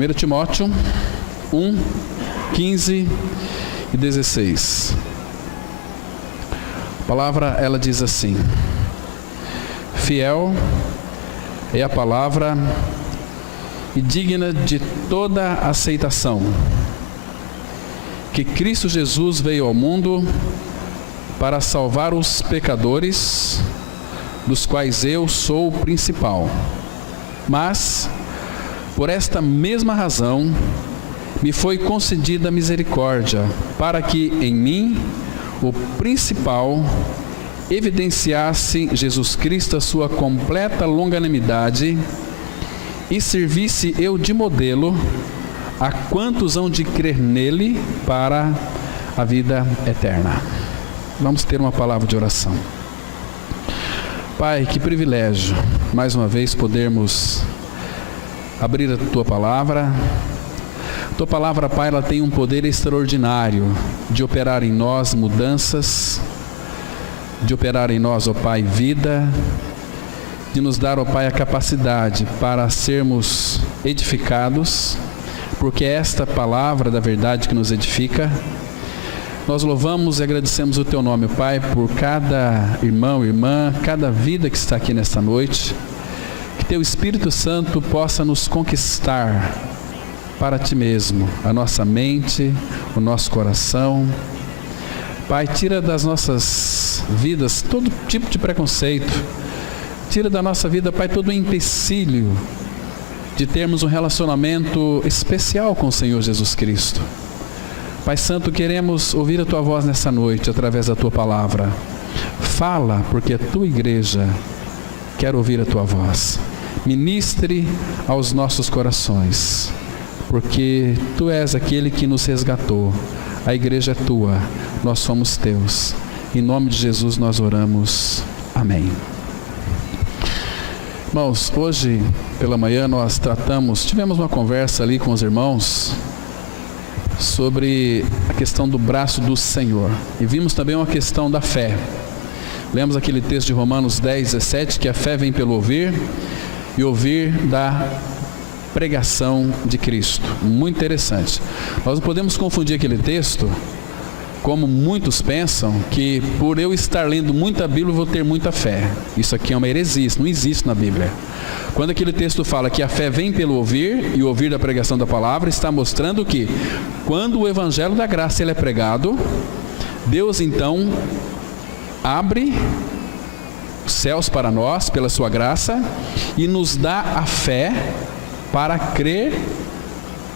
1 Timóteo 1, 15 e 16. A palavra, ela diz assim: fiel é a palavra e digna de toda aceitação, que Cristo Jesus veio ao mundo para salvar os pecadores, dos quais eu sou o principal. Mas, por esta mesma razão, me foi concedida misericórdia, para que em mim, o principal, evidenciasse Jesus Cristo a sua completa longanimidade e servisse eu de modelo a quantos hão de crer nele para a vida eterna. Vamos ter uma palavra de oração. Pai, que privilégio, mais uma vez, podermos abrir a Tua palavra. Tua palavra, Pai, ela tem um poder extraordinário de operar em nós mudanças, de operar em nós, ó Pai, vida, de nos dar, ó Pai, a capacidade para sermos edificados, porque é esta palavra da verdade que nos edifica. Nós louvamos e agradecemos o Teu nome, Pai, por cada irmão, irmã, cada vida que está aqui nesta noite. Que Teu Espírito Santo possa nos conquistar para Ti mesmo, a nossa mente, o nosso coração. Pai, tira das nossas vidas todo tipo de preconceito. Tira da nossa vida, Pai, todo o empecilho de termos um relacionamento especial com o Senhor Jesus Cristo. Pai Santo, queremos ouvir a Tua voz nessa noite, através da Tua palavra. Fala, porque a Tua igreja quer ouvir a Tua voz. Ministre aos nossos corações, porque Tu és aquele que nos resgatou. A igreja é Tua, nós somos Teus. Em nome de Jesus nós oramos. Amém. Irmãos, hoje pela manhã nós tivemos uma conversa ali com os irmãos sobre a questão do braço do Senhor. E vimos também uma questão da fé. Lemos aquele texto de Romanos 10, 17, que a fé vem pelo ouvir, e ouvir da pregação de Cristo. Muito interessante. Nós não podemos confundir aquele texto, como muitos pensam, que por eu estar lendo muita Bíblia eu vou ter muita fé. Isso aqui é uma heresia, isso não existe na Bíblia. Quando aquele texto fala que a fé vem pelo ouvir, e ouvir da pregação da palavra, está mostrando que quando o evangelho da graça ele é pregado, Deus então abre os céus para nós, pela sua graça, e nos dá a fé para crer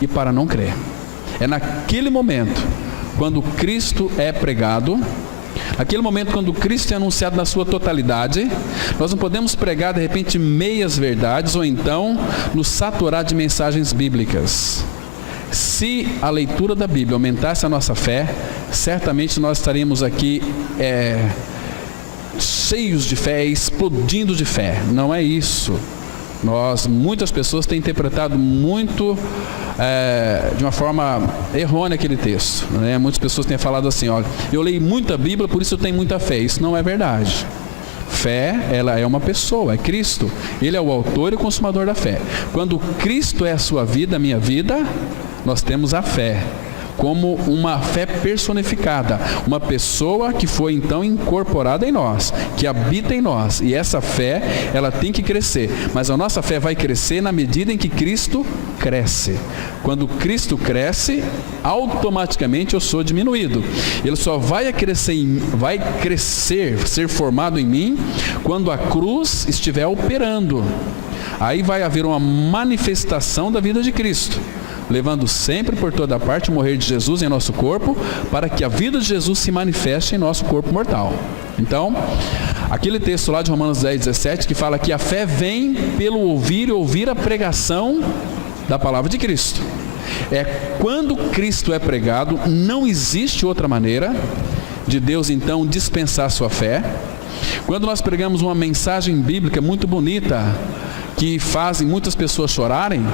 e para não crer. É naquele momento, quando Cristo é pregado, aquele momento quando Cristo é anunciado na sua totalidade, nós não podemos pregar de repente meias verdades ou então nos saturar de mensagens bíblicas. Se a leitura da Bíblia aumentasse a nossa fé, certamente nós estaríamos aqui cheios de fé, explodindo de fé. Não é isso. Muitas pessoas têm interpretado muito de uma forma errônea aquele texto, né? Muitas pessoas têm falado assim: olha, eu leio muita Bíblia, por isso eu tenho muita fé. Isso não é verdade. Fé, ela é uma pessoa, é Cristo. Ele é o autor e o consumador da fé. Quando Cristo é a sua vida, a minha vida, nós temos a fé como uma fé personificada, uma pessoa que foi então incorporada em nós, que habita em nós, e essa fé, ela tem que crescer, mas a nossa fé vai crescer na medida em que Cristo cresce. Quando Cristo cresce, automaticamente eu sou diminuído. Ele só vai crescer, ser formado em mim, quando a cruz estiver operando. Aí vai haver uma manifestação da vida de Cristo, levando sempre por toda parte o morrer de Jesus em nosso corpo, para que a vida de Jesus se manifeste em nosso corpo mortal. Então, aquele texto lá de Romanos 10, 17, que fala que a fé vem pelo ouvir e ouvir a pregação da palavra de Cristo. Quando Cristo é pregado, não existe outra maneira de Deus então dispensar sua fé. Quando nós pregamos uma mensagem bíblica muito bonita, que fazem muitas pessoas chorarem,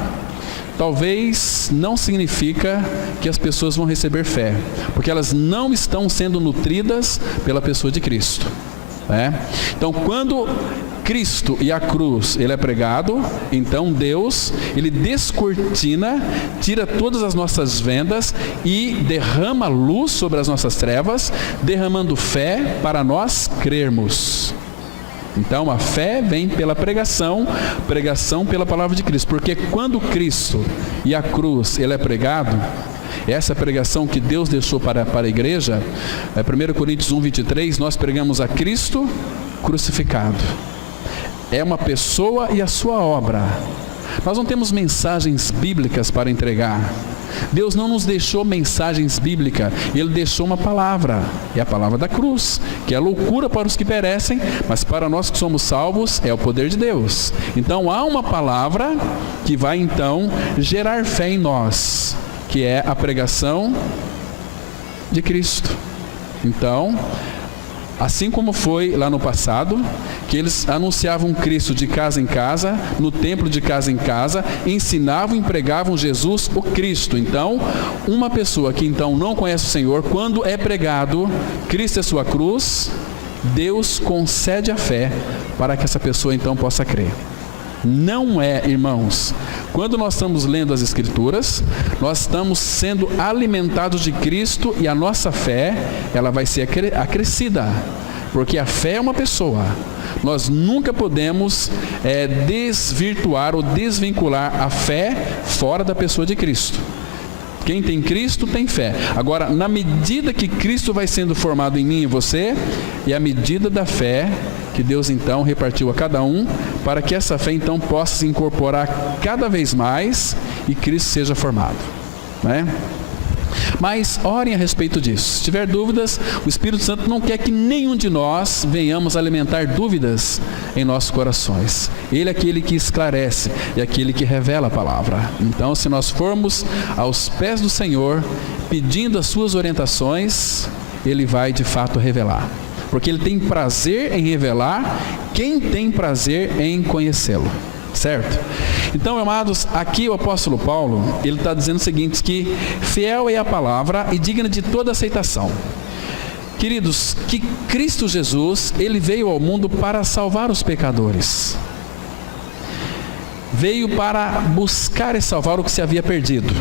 talvez não significa que as pessoas vão receber fé, porque elas não estão sendo nutridas pela pessoa de Cristo. Então, quando Cristo e a cruz, ele é pregado, então Deus, ele descortina, tira todas as nossas vendas e derrama luz sobre as nossas trevas, derramando fé para nós crermos. Então a fé vem pela pregação, pregação pela palavra de Cristo, porque quando Cristo e a cruz, ele é pregado, essa pregação que Deus deixou para a igreja, 1 Coríntios 1:23, nós pregamos a Cristo crucificado. É uma pessoa e a sua obra. Nós não temos mensagens bíblicas para entregar. Deus não nos deixou mensagens bíblicas, Ele deixou uma palavra, é a palavra da cruz, que é loucura para os que perecem, mas para nós que somos salvos, é o poder de Deus. Então há uma palavra que vai então gerar fé em nós, que é a pregação de Cristo. Então, assim como foi lá no passado, que eles anunciavam Cristo de casa em casa, no templo de casa em casa, ensinavam e pregavam Jesus, o Cristo. Então, uma pessoa que então não conhece o Senhor, quando é pregado Cristo e a sua cruz, Deus concede a fé para que essa pessoa então possa crer. Não é, irmãos, quando nós estamos lendo as Escrituras, nós estamos sendo alimentados de Cristo e a nossa fé, ela vai ser acrescida, porque a fé é uma pessoa. Nós nunca podemos desvirtuar ou desvincular a fé fora da pessoa de Cristo. Quem tem Cristo tem fé. Agora, na medida que Cristo vai sendo formado em mim e você, é a medida da fé que Deus então repartiu a cada um, para que essa fé então possa se incorporar cada vez mais e Cristo seja formado, né? Mas orem a respeito disso. Se tiver dúvidas, o Espírito Santo não quer que nenhum de nós venhamos alimentar dúvidas em nossos corações. Ele é aquele que esclarece e aquele que revela a palavra. Então, se nós formos aos pés do Senhor, pedindo as suas orientações, Ele vai de fato revelar. Porque Ele tem prazer em revelar quem tem prazer em conhecê-lo. Certo? Então, amados, aqui o apóstolo Paulo, ele está dizendo o seguinte, que fiel é a palavra e digna de toda aceitação. Queridos, que Cristo Jesus, ele veio ao mundo para salvar os pecadores. Veio para buscar e salvar o que se havia perdido.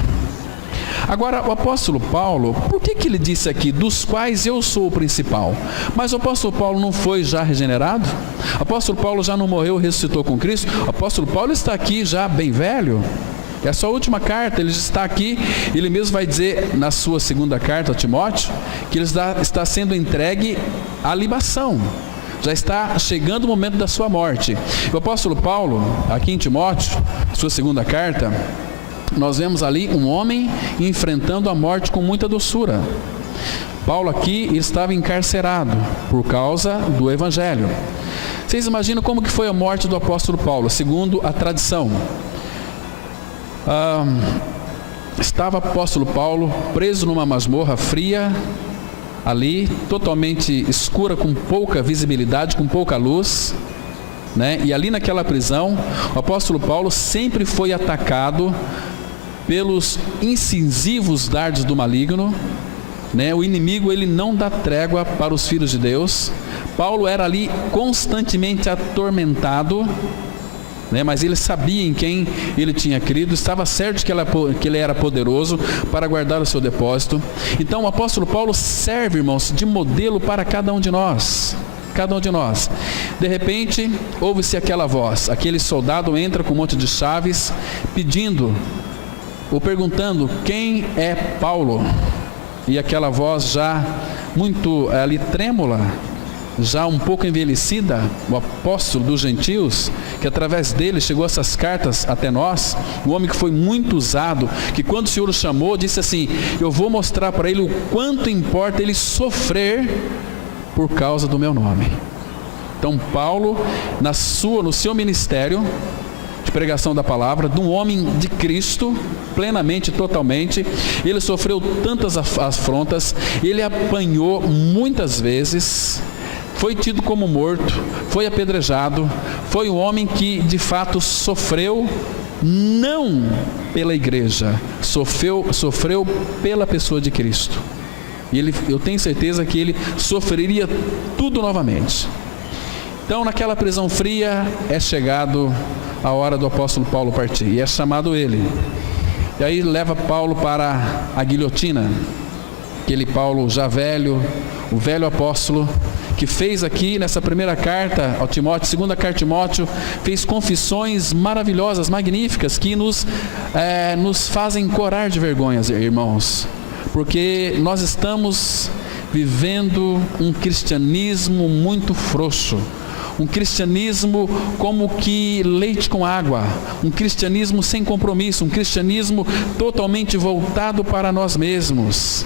Agora, o apóstolo Paulo, por que ele disse aqui, dos quais eu sou o principal? Mas o apóstolo Paulo não foi já regenerado? O apóstolo Paulo já não morreu e ressuscitou com Cristo? O apóstolo Paulo está aqui já bem velho? É a sua última carta, ele está aqui, ele mesmo vai dizer na sua segunda carta a Timóteo, que ele está sendo entregue à libação. Já está chegando o momento da sua morte. O apóstolo Paulo, aqui em Timóteo, sua segunda carta, nós vemos ali um homem enfrentando a morte com muita doçura. Paulo aqui estava encarcerado por causa do Evangelho. Vocês imaginam como que foi a morte do apóstolo Paulo, segundo a tradição? Estava o apóstolo Paulo preso numa masmorra fria, ali, totalmente escura, com pouca visibilidade, com pouca luz, né? E ali naquela prisão, o apóstolo Paulo sempre foi atacado pelos incisivos dardos do maligno, né? O inimigo, ele não dá trégua para os filhos de Deus. Paulo era ali constantemente atormentado, né? Mas ele sabia em quem ele tinha crido, estava certo que ele era poderoso para guardar o seu depósito. Então o apóstolo Paulo serve, irmãos, de modelo para cada um de nós. Cada um de nós. De repente, ouve-se aquela voz, aquele soldado entra com um monte de chaves, pedindo, ou perguntando, quem é Paulo? E aquela voz já muito ali trêmula, já um pouco envelhecida, o apóstolo dos gentios, que através dele chegou essas cartas até nós, um homem que foi muito usado, que quando o Senhor o chamou, disse assim, eu vou mostrar para ele o quanto importa ele sofrer por causa do meu nome. Então Paulo, no seu ministério de pregação da palavra, de um homem de Cristo, plenamente, totalmente, ele sofreu tantas afrontas, ele apanhou muitas vezes, foi tido como morto, foi apedrejado, foi um homem que de fato sofreu, não pela igreja, sofreu pela pessoa de Cristo. E eu tenho certeza que ele sofreria tudo novamente. Então, naquela prisão fria, é chegado a hora do apóstolo Paulo partir, e é chamado ele. E aí leva Paulo para a guilhotina. Aquele Paulo já velho, o velho apóstolo, que fez aqui nessa primeira carta ao Timóteo, segunda carta a Timóteo, fez confissões maravilhosas, magníficas, que nos fazem corar de vergonha, irmãos, porque nós estamos vivendo um cristianismo muito frouxo, um cristianismo como que leite com água, um cristianismo sem compromisso, um cristianismo totalmente voltado para nós mesmos.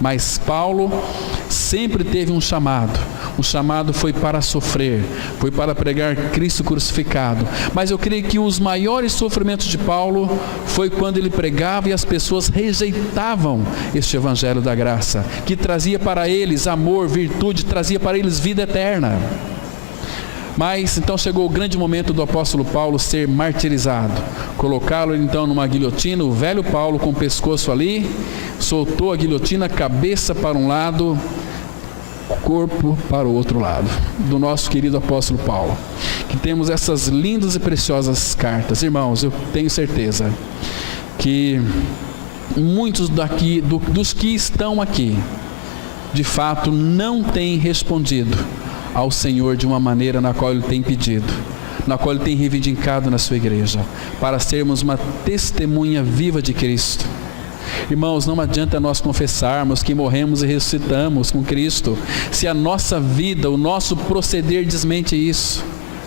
Mas Paulo sempre teve um chamado. O chamado foi para sofrer, foi para pregar Cristo crucificado. Mas eu creio que os maiores sofrimentos de Paulo foi quando ele pregava e as pessoas rejeitavam este evangelho da graça, que trazia para eles amor, virtude, trazia para eles vida eterna. Mas então chegou o grande momento do apóstolo Paulo ser martirizado. Colocá-lo então numa guilhotina, o velho Paulo com o pescoço ali, soltou a guilhotina, cabeça para um lado, corpo para o outro lado, do nosso querido apóstolo Paulo. Que temos essas lindas e preciosas cartas. Irmãos, eu tenho certeza que muitos dos que estão aqui, de fato, não têm respondido ao Senhor de uma maneira na qual Ele tem pedido, na qual Ele tem reivindicado na sua igreja, para sermos uma testemunha viva de Cristo. Irmãos, não adianta nós confessarmos que morremos e ressuscitamos com Cristo, se a nossa vida, o nosso proceder desmente isso.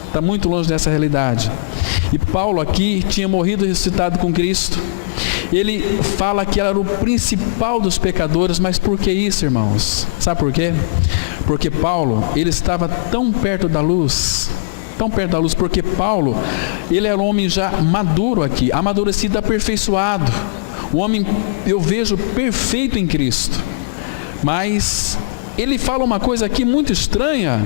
Está muito longe dessa realidade. E Paulo aqui tinha morrido e ressuscitado com Cristo. Ele fala que era o principal dos pecadores, mas por que isso, irmãos? Sabe por quê? Porque Paulo, ele estava tão perto da luz, porque Paulo, ele era um homem já maduro aqui, amadurecido, aperfeiçoado, um homem, eu vejo, perfeito em Cristo. Mas ele fala uma coisa aqui muito estranha.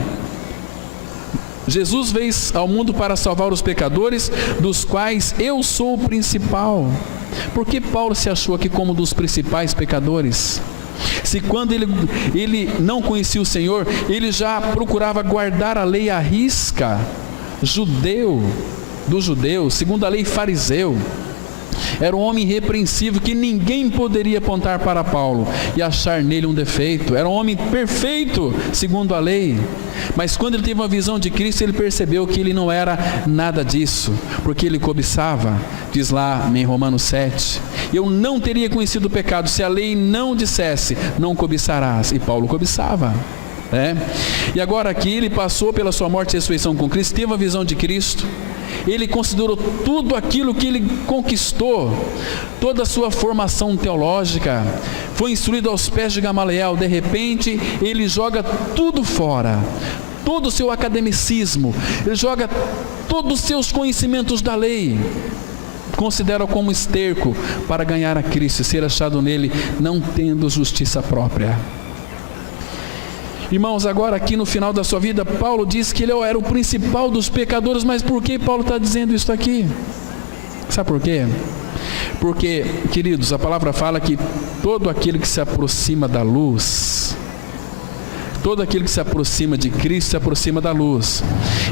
Jesus veio ao mundo para salvar os pecadores, dos quais eu sou o principal. Por que Paulo se achou aqui como um dos principais pecadores? Se quando ele não conhecia o Senhor, ele já procurava guardar a lei à risca, dos judeus, segundo a lei fariseu. Era um homem irrepreensível que ninguém poderia apontar para Paulo e achar nele um defeito. Era um homem perfeito, segundo a lei. Mas quando ele teve uma visão de Cristo, ele percebeu que ele não era nada disso, porque ele cobiçava. Diz lá em Romanos 7, eu não teria conhecido o pecado se a lei não dissesse, não cobiçarás. E Paulo cobiçava. E agora aqui ele passou pela sua morte e ressurreição com Cristo, teve a visão de Cristo. Ele considerou tudo aquilo que ele conquistou, toda a sua formação teológica, foi instruído aos pés de Gamaliel. De repente ele joga tudo fora, todo o seu academicismo, ele joga todos os seus conhecimentos da lei, considera como esterco para ganhar a Cristo e ser achado nele, não tendo justiça própria. Irmãos, agora aqui no final da sua vida, Paulo diz que ele era o principal dos pecadores. Mas por que Paulo está dizendo isso aqui? Sabe por quê? Porque, queridos, a palavra fala que todo aquele que se aproxima da luz, todo aquele que se aproxima de Cristo se aproxima da luz.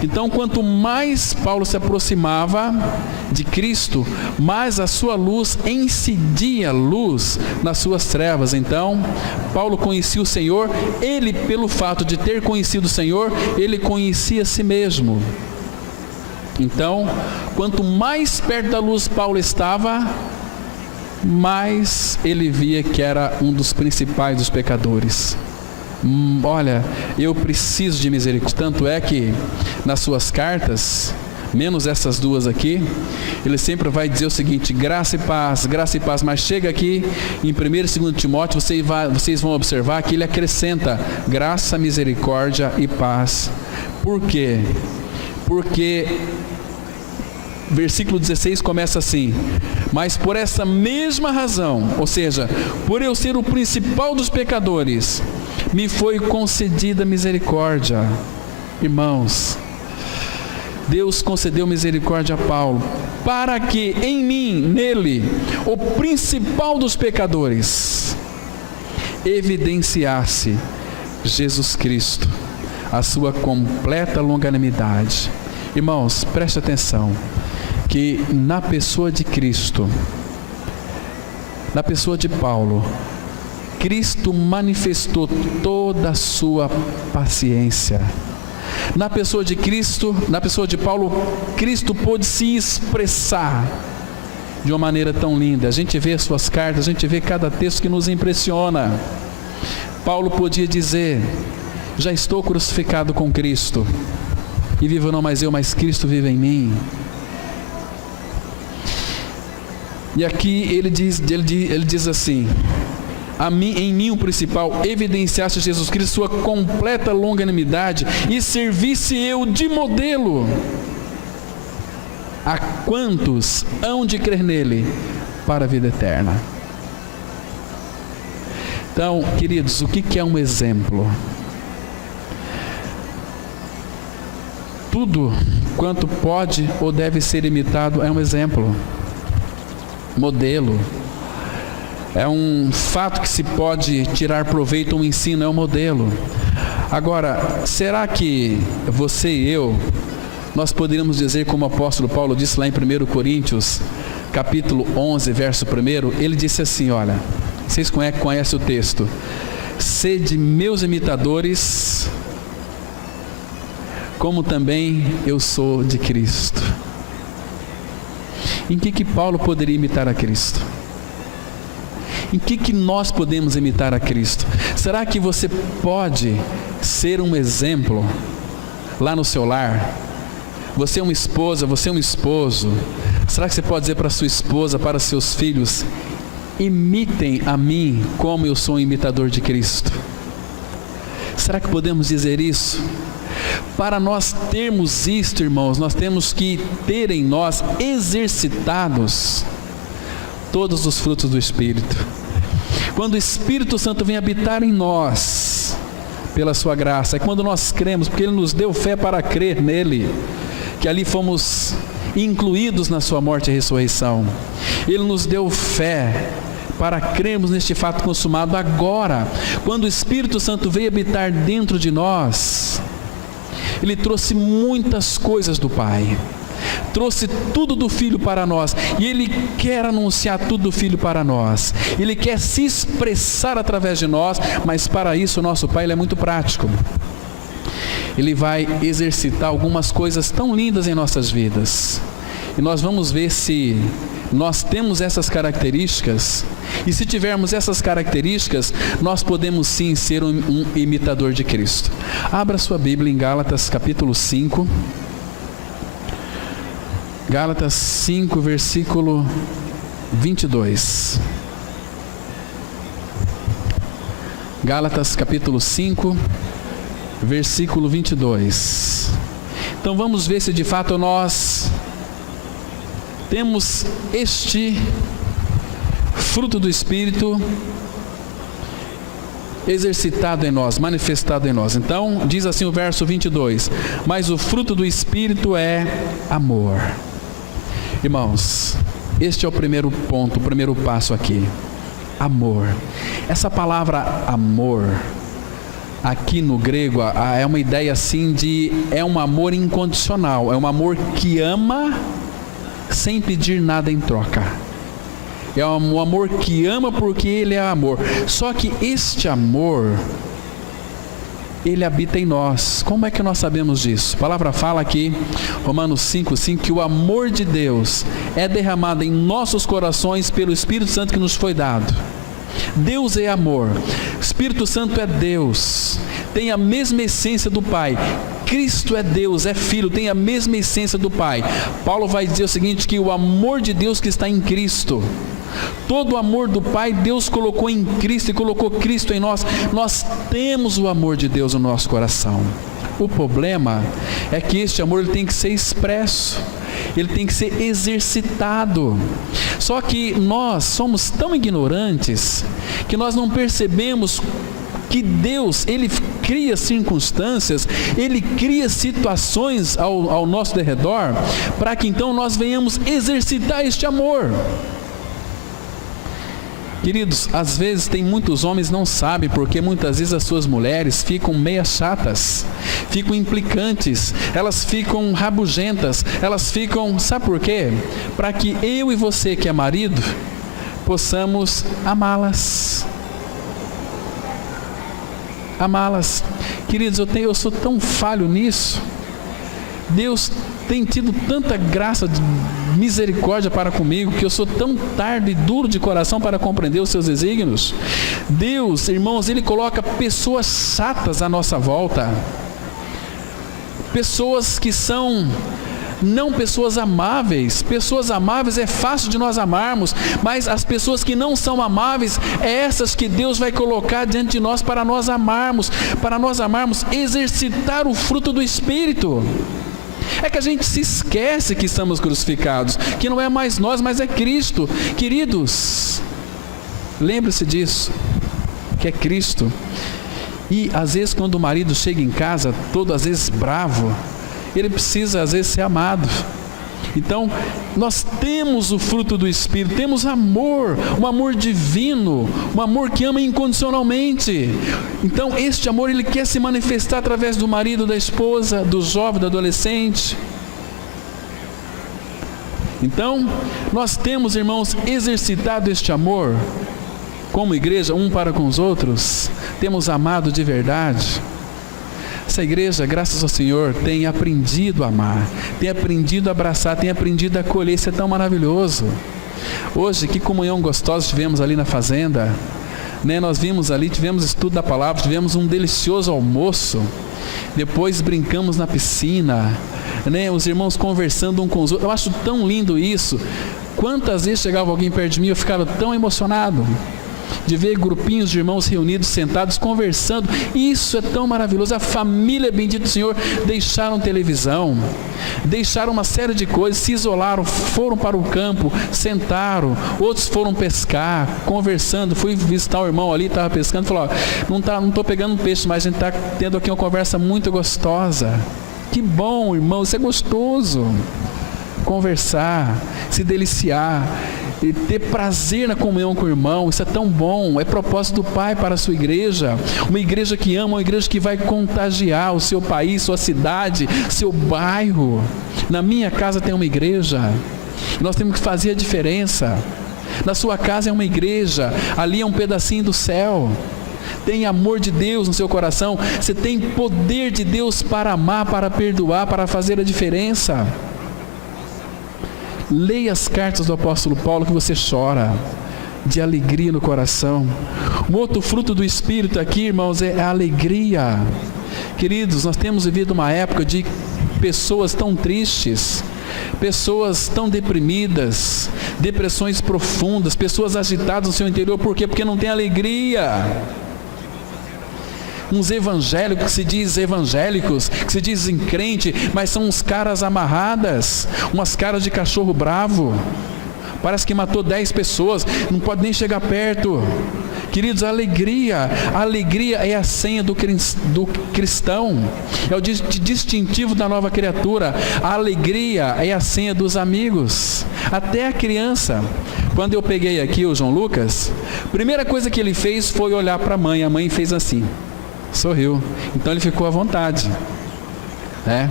Então, quanto mais Paulo se aproximava de Cristo, mais a sua luz incidia luz nas suas trevas. Então, Paulo conhecia o Senhor. Ele, pelo fato de ter conhecido o Senhor, ele conhecia a si mesmo. Então, quanto mais perto da luz Paulo estava, mais ele via que era um dos principais dos pecadores. Olha, eu preciso de misericórdia. Tanto é que nas suas cartas, menos essas duas aqui, ele sempre vai dizer o seguinte: graça e paz, mas chega aqui em 1 e 2 Timóteo, vocês vão observar que ele acrescenta graça, misericórdia e paz. Por quê? Porque versículo 16 começa assim: mas por essa mesma razão, ou seja, por eu ser o principal dos pecadores, me foi concedida misericórdia. Irmãos, Deus concedeu misericórdia a Paulo, para que em mim, nele, o principal dos pecadores, evidenciasse Jesus Cristo, a sua completa longanimidade. Irmãos, preste atenção, que na pessoa de Cristo, na pessoa de Paulo, Cristo manifestou toda a sua paciência. Na pessoa de Cristo, na pessoa de Paulo, Cristo pôde se expressar de uma maneira tão linda. A gente vê as suas cartas, a gente vê cada texto que nos impressiona. Paulo podia dizer: já estou crucificado com Cristo, e vivo não mais eu, mas Cristo vive em mim. E aqui ele diz assim: em mim o principal, evidenciaste Jesus Cristo, sua completa longanimidade, e servisse eu de modelo a quantos hão de crer nele para a vida eterna. Então, queridos, o que é um exemplo? Tudo quanto pode ou deve ser imitado é um exemplo, modelo. É um fato que se pode tirar proveito, um ensino, é um modelo. Agora, será que você e eu, nós poderíamos dizer, como o apóstolo Paulo disse lá em 1 Coríntios, capítulo 11, verso 1, ele disse assim, olha, vocês conhecem o texto: sede meus imitadores, como também eu sou de Cristo. Em que Paulo poderia imitar a Cristo? Em que nós podemos imitar a Cristo? Será que você pode ser um exemplo lá no seu lar? Você é uma esposa, você é um esposo. Será que você pode dizer para sua esposa, para seus filhos: imitem a mim como eu sou um imitador de Cristo? Será que podemos dizer isso? Para nós termos isto, irmãos, nós temos que ter em nós exercitados todos os frutos do Espírito. Quando o Espírito Santo vem habitar em nós, pela sua graça, é quando nós cremos, porque Ele nos deu fé para crer nele, que ali fomos incluídos na sua morte e ressurreição. Ele nos deu fé para crermos neste fato consumado agora. Quando o Espírito Santo veio habitar dentro de nós, Ele trouxe muitas coisas do Pai, trouxe tudo do Filho para nós, e Ele quer anunciar tudo do Filho para nós. Ele quer se expressar através de nós, mas para isso o nosso Pai, Ele é muito prático. Ele vai exercitar algumas coisas tão lindas em nossas vidas, e nós vamos ver se nós temos essas características, e se tivermos essas características, nós podemos sim ser um imitador de Cristo. Abra sua Bíblia em Gálatas capítulo 5, Gálatas 5, versículo 22. Gálatas capítulo 5, versículo 22. Então vamos ver se de fato nós temos este fruto do Espírito exercitado em nós, manifestado em nós. Então diz assim o verso 22: mas o fruto do Espírito é amor. Irmãos, este é o primeiro ponto, o primeiro passo aqui. Amor. Essa palavra amor, aqui no grego, é uma ideia assim de, é um amor incondicional, é um amor que ama sem pedir nada em troca. É um amor que ama porque Ele é amor. Só que este amor, Ele habita em nós. Como é que nós sabemos disso? A palavra fala aqui, Romanos 5:5, que o amor de Deus é derramado em nossos corações pelo Espírito Santo que nos foi dado. Deus é amor, o Espírito Santo é Deus, tem a mesma essência do Pai. Cristo é Deus, é Filho, tem a mesma essência do Pai. Paulo vai dizer o seguinte, que o amor de Deus que está em Cristo, todo o amor do Pai, Deus colocou em Cristo e colocou Cristo em nós. Nós temos o amor de Deus no nosso coração. O problema é que este amor ele tem que ser expresso, ele tem que ser exercitado. Só que nós somos tão ignorantes que nós não percebemos que Deus, Ele cria circunstâncias, Ele cria situações ao nosso derredor, para que então nós venhamos exercitar este amor. Queridos, às vezes tem muitos homens não sabem, porque muitas vezes as suas mulheres ficam meia chatas, ficam implicantes, elas ficam rabugentas, elas ficam, sabe por quê? Para que eu e você que é marido, possamos amá-las. Amá-las. Queridos, eu sou tão falho nisso. Deus tem tido tanta graça, de misericórdia para comigo, que eu sou tão tardo e duro de coração para compreender os seus desígnios. Deus, irmãos, Ele coloca pessoas chatas à nossa volta, pessoas que são não pessoas amáveis. Pessoas amáveis é fácil de nós amarmos, mas as pessoas que não são amáveis, é essas que Deus vai colocar diante de nós para nós amarmos, exercitar o fruto do Espírito. É que a gente se esquece que estamos crucificados, que não é mais nós, mas é Cristo. Queridos, lembre-se disso, que é Cristo. E às vezes quando o marido chega em casa, todo às vezes bravo, ele precisa às vezes ser amado. Então, nós temos o fruto do Espírito, temos amor, um amor divino, um amor que ama incondicionalmente. Então, este amor, ele quer se manifestar através do marido, da esposa, do jovem, do adolescente. Então, nós temos, irmãos, exercitado este amor, como igreja, um para com os outros, temos amado de verdade. Essa igreja, graças ao Senhor, tem aprendido a amar, tem aprendido a abraçar, tem aprendido a acolher. Isso é tão maravilhoso. Hoje, que comunhão gostosa tivemos ali na fazenda, né? Nós vimos ali, tivemos estudo da palavra, tivemos um delicioso almoço, depois brincamos na piscina, né? Os irmãos conversando um com os outros. Eu acho tão lindo isso. Quantas vezes chegava alguém perto de mim, eu ficava tão emocionado de ver grupinhos de irmãos reunidos, sentados, conversando. Isso é tão maravilhoso. A família, bendito do Senhor, deixaram televisão, deixaram uma série de coisas, se isolaram, foram para o campo, sentaram, outros foram pescar, conversando. Fui visitar o irmão ali, estava pescando, falou: não estou pegando peixe, mas a gente está tendo aqui uma conversa muito gostosa. Que bom, irmão, isso é gostoso. Conversar, se deliciar, e ter prazer na comunhão com o irmão, isso é tão bom. É propósito do Pai para a sua igreja, uma igreja que ama, uma igreja que vai contagiar o seu país, sua cidade, seu bairro. Na minha casa tem uma igreja, nós temos que fazer a diferença. Na sua casa é uma igreja, ali é um pedacinho do céu. Tem amor de Deus no seu coração, você tem poder de Deus para amar, para perdoar, para fazer a diferença. Leia as cartas do apóstolo Paulo, que você chora de alegria no coração. Um outro fruto do Espírito aqui, irmãos, é a alegria. Queridos, nós temos vivido uma época de pessoas tão tristes, pessoas tão deprimidas, depressões profundas, pessoas agitadas no seu interior. Por quê? Porque não tem alegria. Uns evangélicos que se dizem evangélicos, que se dizem crente, mas são uns caras amarradas, umas caras de cachorro bravo. Parece que matou 10 pessoas, não pode nem chegar perto. Queridos, a alegria é a senha do cristão, é o distintivo da nova criatura. A alegria é a senha dos amigos. Até a criança, quando eu peguei aqui o João Lucas, a primeira coisa que ele fez foi olhar para a mãe fez assim, sorriu. Então ele ficou à vontade, né?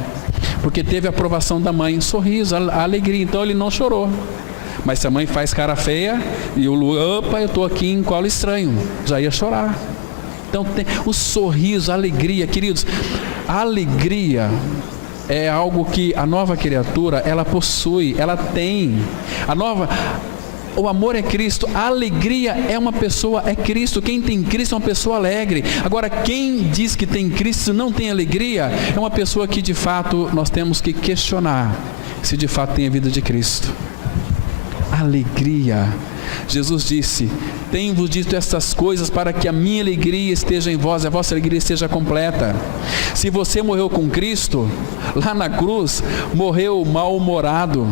Porque teve a aprovação da mãe, sorriso, a alegria. Então ele não chorou. Mas se a mãe faz cara feia e o Lu, opa, eu estou aqui em colo estranho, já ia chorar. Então tem o sorriso, a alegria. Queridos, a alegria é algo que a nova criatura, ela possui, ela tem. O amor é Cristo, a alegria é uma pessoa, é Cristo. Quem tem Cristo é uma pessoa alegre. Agora, quem diz que tem Cristo e não tem alegria, é uma pessoa que de fato nós temos que questionar se de fato tem a vida de Cristo. Alegria. Jesus disse: tenho-vos dito estas coisas para que a minha alegria esteja em vós, a vossa alegria esteja completa. Se você morreu com Cristo, lá na cruz, morreu mal-humorado.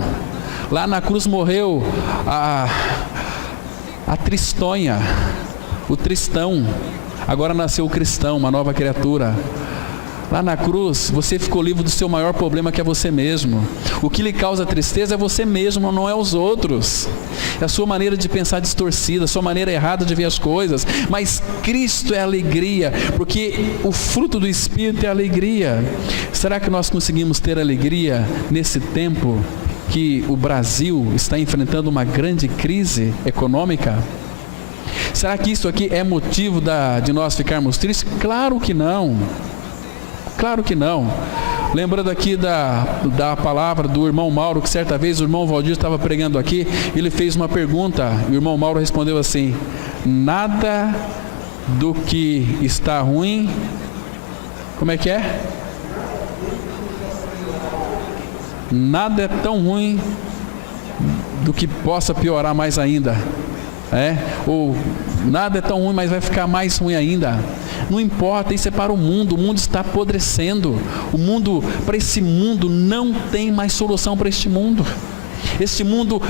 Lá na cruz morreu a tristonha, o tristão. Agora nasceu o cristão, uma nova criatura. Lá na cruz, você ficou livre do seu maior problema, que é você mesmo. O que lhe causa tristeza é você mesmo, não é os outros. É a sua maneira de pensar distorcida, a sua maneira errada de ver as coisas. Mas Cristo é alegria, porque o fruto do Espírito é alegria. Será que nós conseguimos ter alegria nesse tempo que o Brasil está enfrentando uma grande crise econômica? Será que isso aqui é motivo de nós ficarmos tristes? Claro que não. Claro que não. Lembrando aqui da palavra do irmão Mauro, que certa vez o irmão Valdir estava pregando aqui, ele fez uma pergunta, e o irmão Mauro respondeu assim: nada do que está ruim, como é que é? Nada é tão ruim do que possa piorar mais ainda. Ou nada é tão ruim, mas vai ficar mais ruim ainda. Não importa, isso é para o mundo está apodrecendo. Para esse mundo não tem mais solução para este mundo. Este mundo,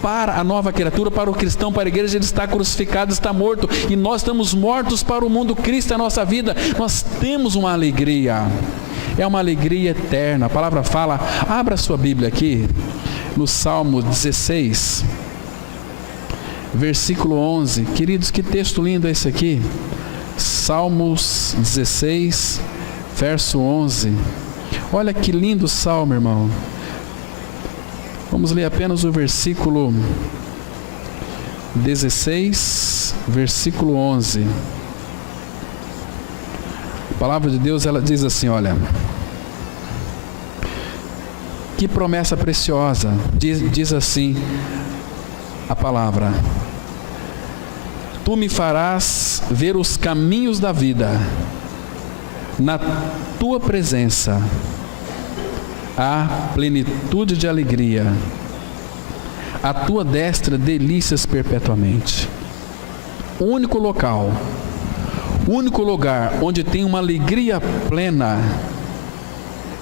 para a nova criatura, para o cristão, para a igreja, ele está crucificado, está morto, e nós estamos mortos para o mundo. Cristo é a nossa vida. Nós temos uma alegria, é uma alegria eterna. A palavra fala, abra sua Bíblia aqui, no Salmo 16, versículo 11. Queridos, que texto lindo é esse aqui. Salmos 16, verso 11. Olha que lindo salmo, irmão. Vamos ler apenas o versículo 16, versículo 11. A palavra de Deus, ela diz assim, olha: que promessa preciosa. Diz assim a palavra: tu me farás ver os caminhos da vida, na tua presença há plenitude de alegria, a tua destra delícias perpetuamente. O único local, o único lugar onde tem uma alegria plena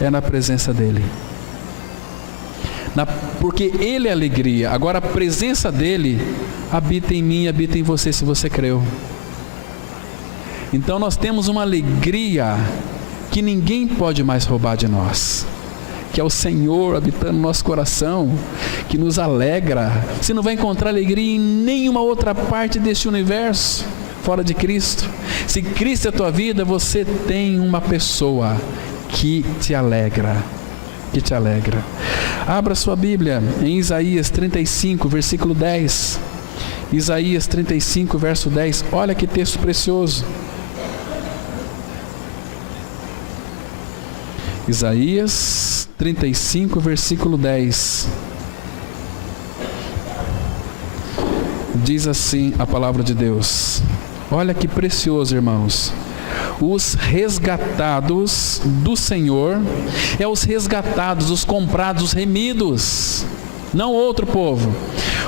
é na presença dele. Porque ele é alegria. Agora a presença dele habita em mim, habita em você, se você creu. Então nós temos uma alegria que ninguém pode mais roubar de nós, que é o Senhor habitando no nosso coração, que nos alegra. Você não vai encontrar alegria em nenhuma outra parte deste universo fora de Cristo. Se Cristo é a tua vida, você tem uma pessoa que te alegra, que te alegra. Abra sua Bíblia em Isaías 35, versículo 10. Isaías 35, verso 10. Olha que texto precioso. Isaías 35, versículo 10. Diz assim a palavra de Deus. Olha que precioso, irmãos. Os resgatados do Senhor, os resgatados, os comprados, os remidos, não outro povo.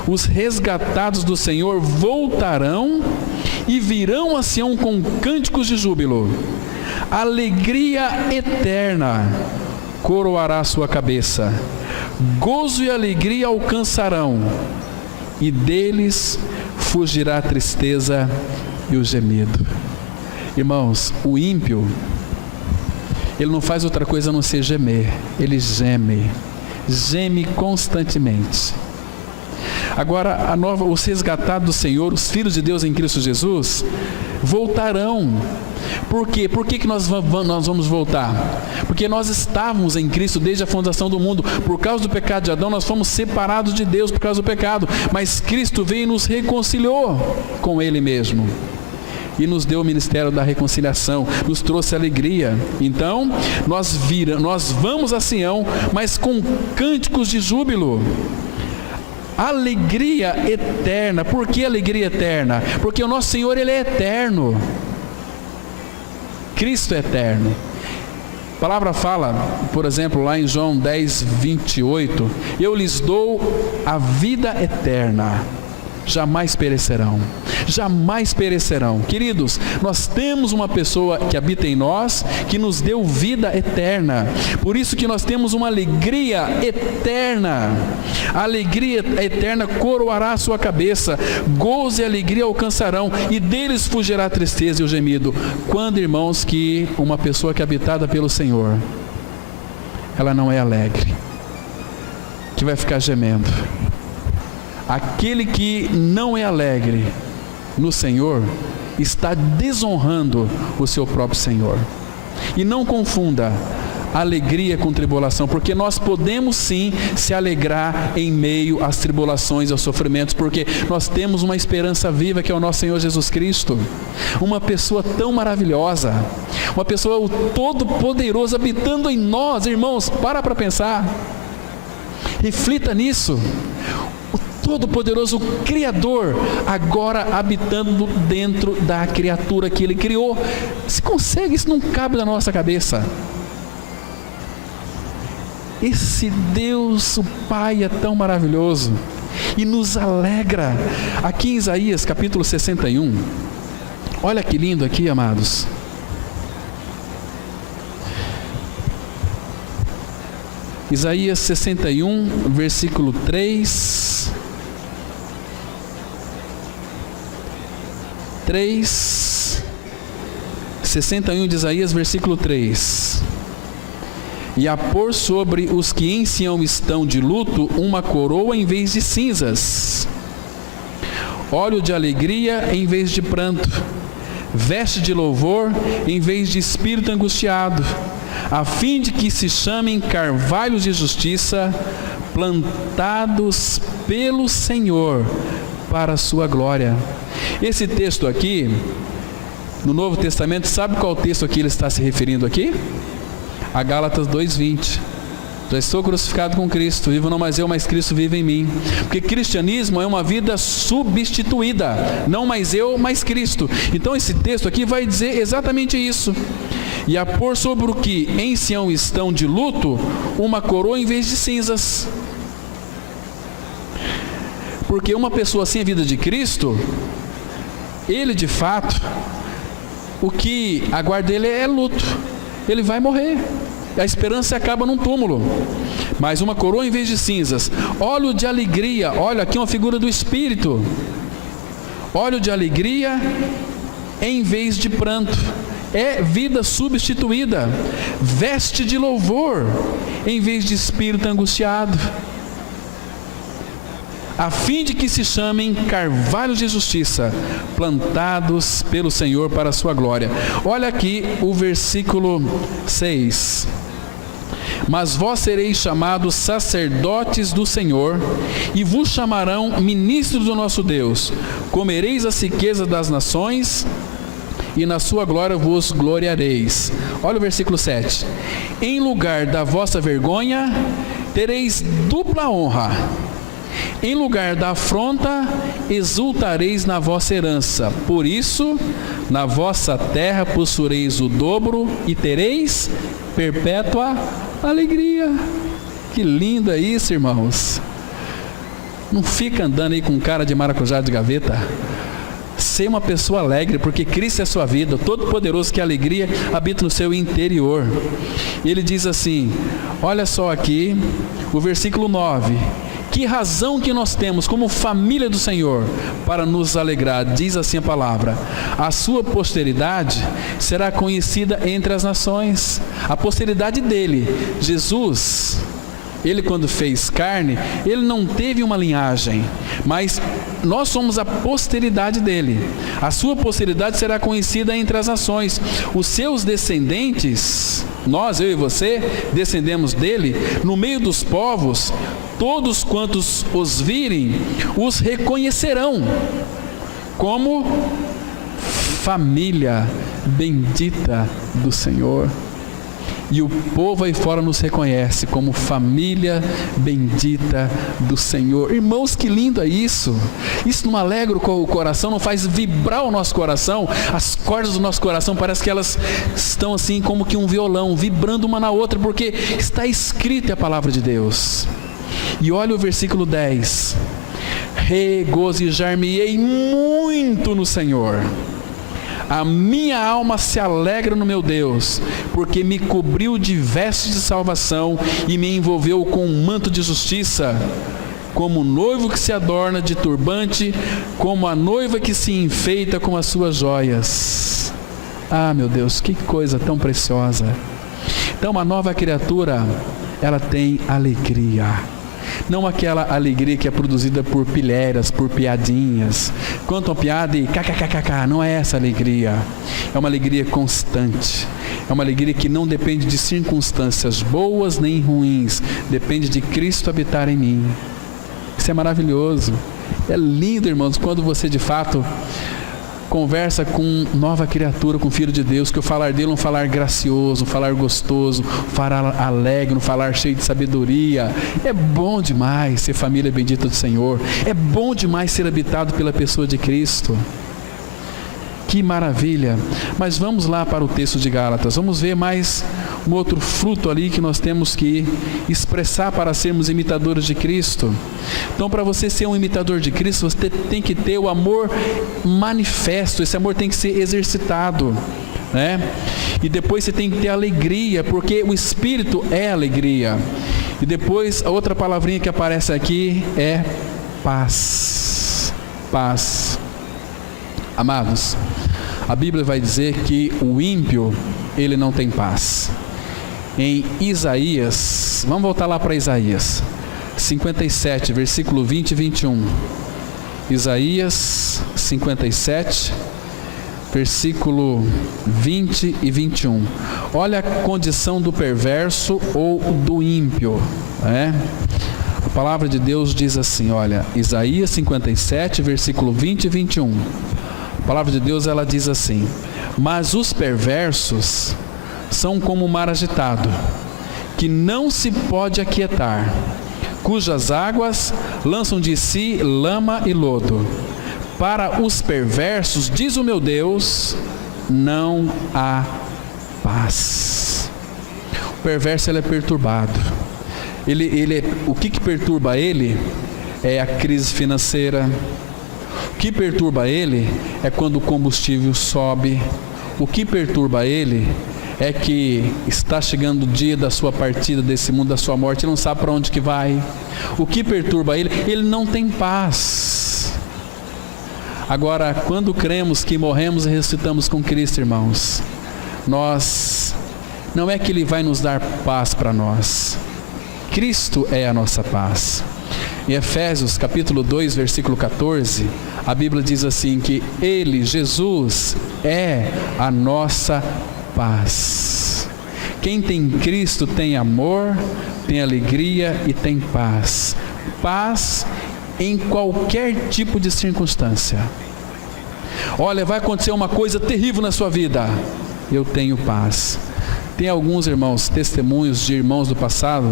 Os resgatados do Senhor voltarão e virão a Sião com cânticos de júbilo. Alegria eterna coroará a sua cabeça, gozo e alegria alcançarão, e deles fugirá a tristeza e o gemido. Irmãos, o ímpio, ele não faz outra coisa a não ser gemer. Ele geme constantemente. Agora, os resgatados do Senhor, os filhos de Deus em Cristo Jesus, voltarão. Por quê? Por que nós vamos voltar? Porque nós estávamos em Cristo desde a fundação do mundo. Por causa do pecado de Adão, nós fomos separados de Deus por causa do pecado. Mas Cristo veio e nos reconciliou com Ele mesmo. E nos deu o ministério da reconciliação, nos trouxe alegria. Então, nós vamos a Sião, mas com cânticos de júbilo. Alegria eterna. Por que alegria eterna? Porque o nosso Senhor, Ele é eterno. Cristo é eterno. A palavra fala, por exemplo, lá em João 10, 28, eu lhes dou a vida eterna, jamais perecerão. Jamais perecerão. Queridos, nós temos uma pessoa que habita em nós, que nos deu vida eterna. Por isso que nós temos uma alegria eterna. A alegria eterna coroará a sua cabeça. Gozo e alegria alcançarão, e deles fugirá a tristeza e o gemido. Quando, irmãos, que uma pessoa que é habitada pelo Senhor, ela não é alegre, que vai ficar gemendo. Aquele que não é alegre no Senhor está desonrando o seu próprio Senhor. E não confunda alegria com tribulação, porque nós podemos sim se alegrar em meio às tribulações e aos sofrimentos, porque nós temos uma esperança viva que é o nosso Senhor Jesus Cristo, uma pessoa tão maravilhosa, uma pessoa, o Todo-Poderoso habitando em nós. Irmãos, para pensar, reflita nisso. O Todo-Poderoso, o Criador, agora habitando dentro da criatura que Ele criou. Se consegue, isso não cabe na nossa cabeça. Esse Deus, o Pai, é tão maravilhoso e nos alegra. Aqui em Isaías capítulo 61, olha que lindo aqui, amados. Isaías 61, versículo 3. 61 de Isaías, versículo 3. E a pôr sobre os que em Sião estão de luto uma coroa em vez de cinzas, óleo de alegria em vez de pranto, veste de louvor em vez de espírito angustiado, a fim de que se chamem carvalhos de justiça, plantados pelo Senhor para a sua glória. Esse texto aqui, no Novo Testamento, sabe qual texto aqui ele está se referindo aqui? A Gálatas 2:20. Já estou crucificado com Cristo, vivo não mais eu, mas Cristo vive em mim. Porque cristianismo é uma vida substituída, não mais eu, mas Cristo. Então esse texto aqui vai dizer exatamente isso. E a pôr sobre o que em Sião estão de luto uma coroa em vez de cinzas. Porque uma pessoa sem a vida de Cristo, ele de fato, o que aguarda ele é luto. Ele vai morrer. A esperança acaba num túmulo. Mas uma coroa em vez de cinzas, óleo de alegria. Olha, aqui uma figura do Espírito. Óleo de alegria em vez de pranto. É vida substituída. Veste de louvor em vez de espírito angustiado, a fim de que se chamem carvalhos de justiça, plantados pelo Senhor para a sua glória. Olha aqui o versículo 6. Mas vós sereis chamados sacerdotes do Senhor, e vos chamarão ministros do nosso Deus. Comereis as riquezas das nações, e na sua glória vos gloriareis. Olha o versículo 7. Em lugar da vossa vergonha, tereis dupla honra. Em lugar da afronta, exultareis na vossa herança. Por isso, na vossa terra possuireis o dobro e tereis perpétua alegria. Que lindo é isso, irmãos. Não fica andando aí com cara de maracujá de gaveta. Ser uma pessoa alegre, porque Cristo é a sua vida, Todo-Poderoso, que a alegria habita no seu interior. E ele diz assim, olha só aqui, o versículo 9. Que razão que nós temos como família do Senhor para nos alegrar, diz assim a palavra: a sua posteridade será conhecida entre as nações. A posteridade dele, Jesus, ele quando fez carne, ele não teve uma linhagem, mas nós somos a posteridade dele. A sua posteridade será conhecida entre as nações. Os seus descendentes, nós, eu e você, descendemos dele, no meio dos povos, todos quantos os virem, os reconhecerão como família bendita do Senhor. E o povo aí fora nos reconhece como família bendita do Senhor. Irmãos, que lindo é isso. Isso não alegra o coração, não faz vibrar o nosso coração. As cordas do nosso coração parece que elas estão assim como que um violão, vibrando uma na outra, porque está escrita a palavra de Deus. E olha o versículo 10. regozijar-me-ei muito no Senhor. A minha alma se alegra no meu Deus, porque me cobriu de vestes de salvação e me envolveu com um manto de justiça, como o noivo que se adorna de turbante, como a noiva que se enfeita com as suas joias. Ah, meu Deus, que coisa tão preciosa. Então, uma nova criatura, ela tem alegria. Não aquela alegria que é produzida por pilheiras, por piadinhas. Contam piada e kkkk, não é essa alegria. É uma alegria constante. É uma alegria que não depende de circunstâncias boas nem ruins. Depende de Cristo habitar em mim. Isso é maravilhoso. É lindo, irmãos, quando você de fato conversa com nova criatura, com o Filho de Deus, que o falar dele é um falar gracioso, um falar gostoso, um falar alegre, um falar cheio de sabedoria. É bom demais ser família bendita do Senhor. É bom demais ser habitado pela pessoa de Cristo. Que maravilha! Mas vamos lá para o texto de Gálatas. Vamos ver mais um outro fruto ali que nós temos que expressar para sermos imitadores de Cristo. Então, para você ser um imitador de Cristo, você tem que ter o amor manifesto. Esse amor tem que ser exercitado, né? E depois você tem que ter alegria, porque o Espírito é alegria. E depois a outra palavrinha que aparece aqui é paz. Paz. Amados, a Bíblia vai dizer que o ímpio, ele não tem paz. Em Isaías, vamos voltar lá para Isaías 57, versículo 20 e 21. Isaías 57, versículo 20 e 21. Olha a condição do perverso ou do ímpio, né? A palavra de Deus diz assim, olha, Isaías 57, versículo 20 e 21. A palavra de Deus, ela diz assim: mas os perversos são como o mar agitado, que não se pode aquietar, cujas águas lançam de si lama e lodo. Para os perversos, diz o meu Deus, não há paz. O perverso, ele é perturbado. O que perturba ele é a crise financeira. O que perturba ele é quando o combustível sobe. O que perturba ele é que está chegando o dia da sua partida desse mundo, da sua morte, ele não sabe para onde que vai. O que perturba ele não tem paz. Agora, quando cremos que morremos e ressuscitamos com Cristo, irmãos, não é que Ele vai nos dar paz para nós. Cristo é a nossa paz. Em Efésios capítulo 2, versículo 14, a Bíblia diz assim que Ele, Jesus, é a nossa paz. Quem tem Cristo tem amor, tem alegria e tem paz. Paz em qualquer tipo de circunstância. Olha, vai acontecer uma coisa terrível na sua vida, eu tenho paz. Tem alguns irmãos, testemunhos de irmãos do passado.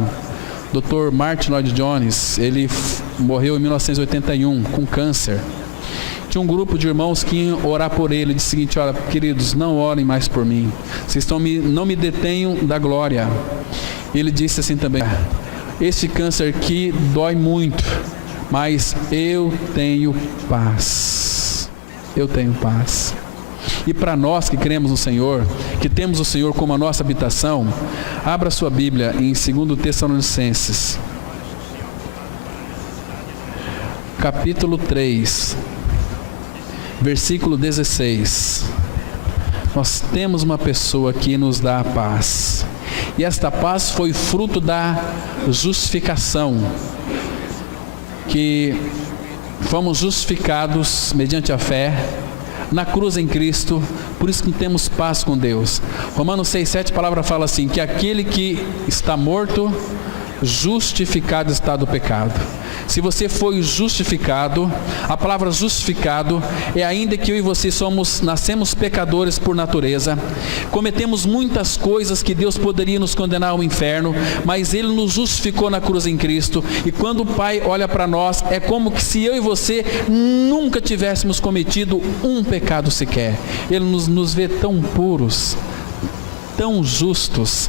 Dr. Martin Lloyd Jones, ele morreu em 1981 com câncer. Tinha um grupo de irmãos que iam orar por ele. Ele disse o seguinte: olha, queridos, não orem mais por mim, vocês não me detenham da glória. Ele disse assim também: este câncer aqui dói muito, mas eu tenho paz. Eu tenho paz. E para nós que cremos no Senhor, que temos o Senhor como a nossa habitação, abra sua Bíblia em 2 Tessalonicenses, capítulo 3, versículo 16. Nós temos uma pessoa que nos dá a paz, e esta paz foi fruto da justificação, que fomos justificados mediante a fé na cruz em Cristo, por isso que temos paz com Deus. Romanos 6,7, a palavra fala assim, que aquele que está morto, justificado está do pecado. Se você foi justificado, a palavra justificado é ainda que eu e você nascemos pecadores por natureza, cometemos muitas coisas que Deus poderia nos condenar ao inferno, mas Ele nos justificou na cruz em Cristo, e quando o Pai olha para nós, é como que se eu e você nunca tivéssemos cometido um pecado sequer. Ele nos vê tão puros, tão justos,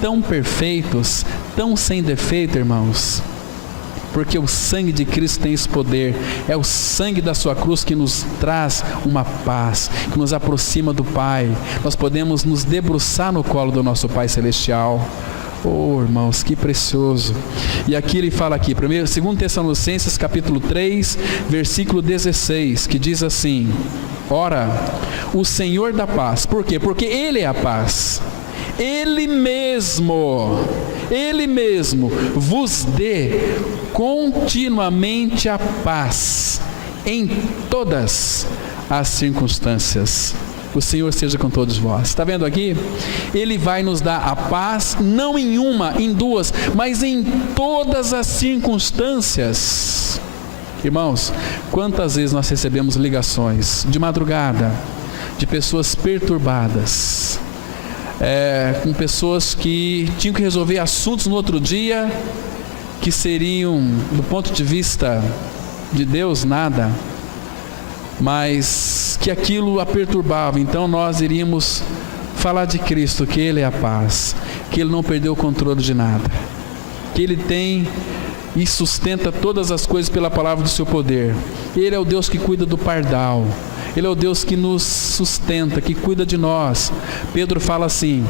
tão perfeitos, tão sem defeito, irmãos. porque o sangue de Cristo tem esse poder. É o sangue da sua cruz que nos traz uma paz, que nos aproxima do Pai. Nós podemos nos debruçar no colo do nosso Pai Celestial. Oh, irmãos, que precioso. E aqui ele fala aqui, 2 Tessalonicenses capítulo 3, versículo 16, que diz assim: ora, o Senhor da paz, por quê? Porque Ele é a paz. Ele mesmo vos dê continuamente a paz em todas as circunstâncias. O Senhor seja com todos vós. Está vendo aqui? Ele vai nos dar a paz, não em uma, em duas, mas em todas as circunstâncias. Irmãos, quantas vezes nós recebemos ligações de madrugada, de pessoas perturbadas, com pessoas que tinham que resolver assuntos no outro dia, que seriam, do ponto de vista de Deus, nada, mas que aquilo a perturbava. Então nós iríamos falar de Cristo, que Ele é a paz, que Ele não perdeu o controle de nada, que Ele tem e sustenta todas as coisas pela palavra do seu poder. Ele é o Deus que cuida do pardal, Ele é o Deus que nos sustenta, que cuida de nós. Pedro fala assim: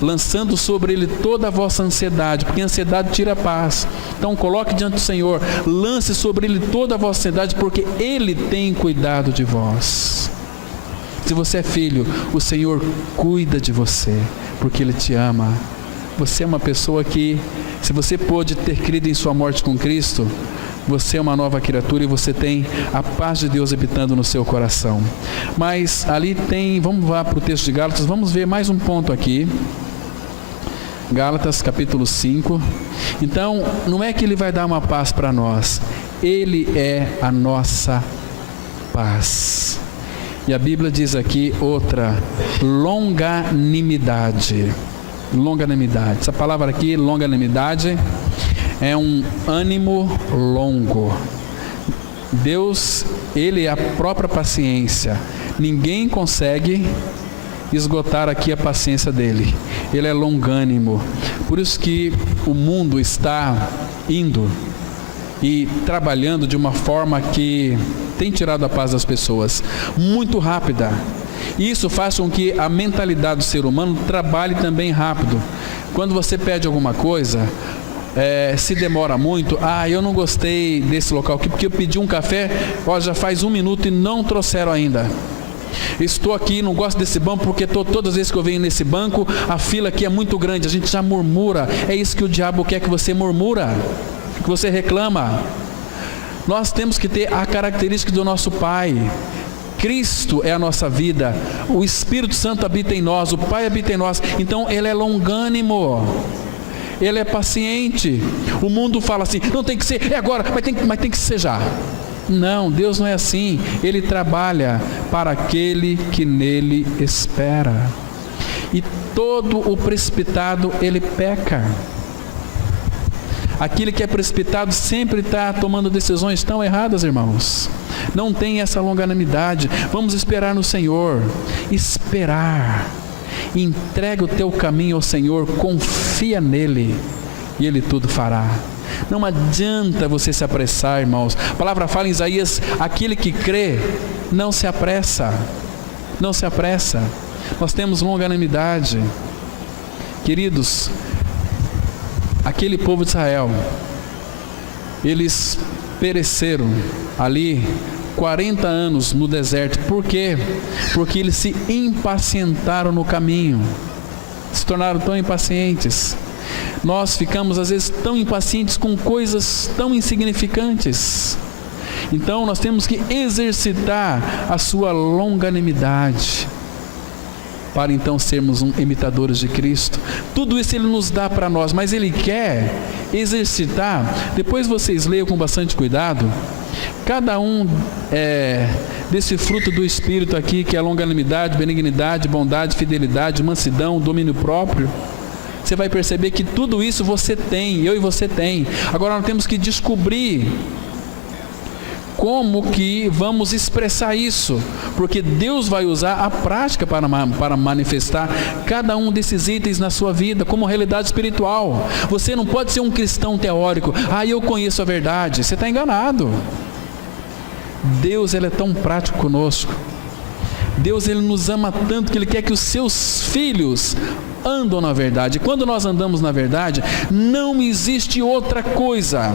lançando sobre Ele toda a vossa ansiedade, porque a ansiedade tira a paz. Então coloque diante do Senhor, lance sobre Ele toda a vossa ansiedade, porque Ele tem cuidado de vós. Se você é filho, o Senhor cuida de você, porque Ele te ama. Você é uma pessoa que, se você pôde ter crido em sua morte com Cristo, você é uma nova criatura e você tem a paz de Deus habitando no seu coração. Mas ali tem, vamos lá para o texto de Gálatas, vamos ver mais um ponto aqui. Gálatas capítulo 5. Então, não é que Ele vai dar uma paz para nós, Ele é a nossa paz. E a Bíblia diz aqui outra: longanimidade. Longanimidade. Essa palavra aqui, longanimidade, é um ânimo longo. Deus, Ele é a própria paciência. Ninguém consegue esgotar aqui a paciência dele. Ele é longânimo. Por isso que o mundo está indo e trabalhando de uma forma que tem tirado a paz das pessoas, muito rápida. Isso faz com que a mentalidade do ser humano trabalhe também rápido. Quando você pede alguma coisa, se demora muito, eu não gostei desse local aqui, porque eu pedi um café, já faz 1 minuto e não trouxeram ainda. Estou aqui, não gosto desse banco, porque todas as vezes que eu venho nesse banco, a fila aqui é muito grande, a gente já murmura. É isso que o diabo quer, que você murmura, que você reclama. Nós temos que ter a característica do nosso Pai. Cristo é a nossa vida, o Espírito Santo habita em nós, o Pai habita em nós. Então Ele é longânimo, Ele é paciente. O mundo fala assim: não tem que ser, é agora, mas tem que ser já. Não, Deus não é assim. Ele trabalha para aquele que nele espera. E todo o precipitado, ele peca. Aquele que é precipitado sempre está tomando decisões tão erradas, irmãos. Não tem essa longanimidade. Vamos esperar no Senhor. Esperar. Entrega o teu caminho ao Senhor, confia nele e Ele tudo fará. Não adianta você se apressar, irmãos. A palavra fala em Isaías: aquele que crê não se apressa. Não se apressa. Nós temos longanimidade. Queridos, aquele povo de Israel, eles pereceram ali 40 anos no deserto. Por quê? Porque eles se impacientaram no caminho, se tornaram tão impacientes. Nós ficamos às vezes tão impacientes com coisas tão insignificantes. Então nós temos que exercitar a sua longanimidade, para então sermos imitadores de Cristo. Tudo isso Ele nos dá para nós, mas Ele quer exercitar. Depois vocês leiam com bastante cuidado, cada um desse fruto do Espírito aqui, que é longanimidade, benignidade, bondade, fidelidade, mansidão, domínio próprio. Você vai perceber que tudo isso você tem, eu e você tem. Agora nós temos que descobrir como que vamos expressar isso, porque Deus vai usar a prática para manifestar cada um desses itens na sua vida como realidade espiritual. Você não pode ser um cristão teórico. Eu conheço a verdade. Você está enganado. Deus, Ele é tão prático conosco. Deus, Ele nos ama tanto que Ele quer que os seus filhos andam na verdade. Quando nós andamos na verdade, não existe outra coisa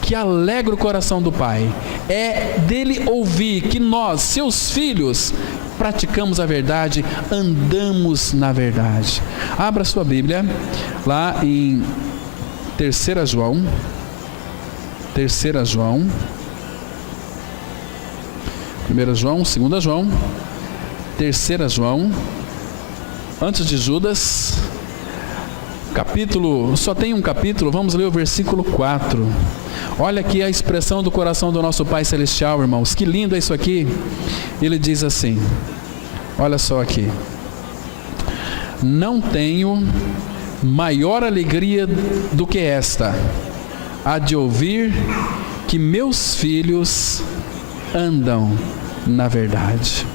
que alegra o coração do Pai, é dele ouvir que nós, seus filhos, praticamos a verdade, andamos na verdade. Abra sua Bíblia lá em 3 João, 1 João, 2 João, 3 João, antes de Judas, só tem um capítulo, vamos ler o versículo 4. Olha aqui a expressão do coração do nosso Pai Celestial, irmãos, que lindo é isso aqui. Ele diz assim, olha só aqui: não tenho maior alegria do que esta, a de ouvir que meus filhos andam na verdade.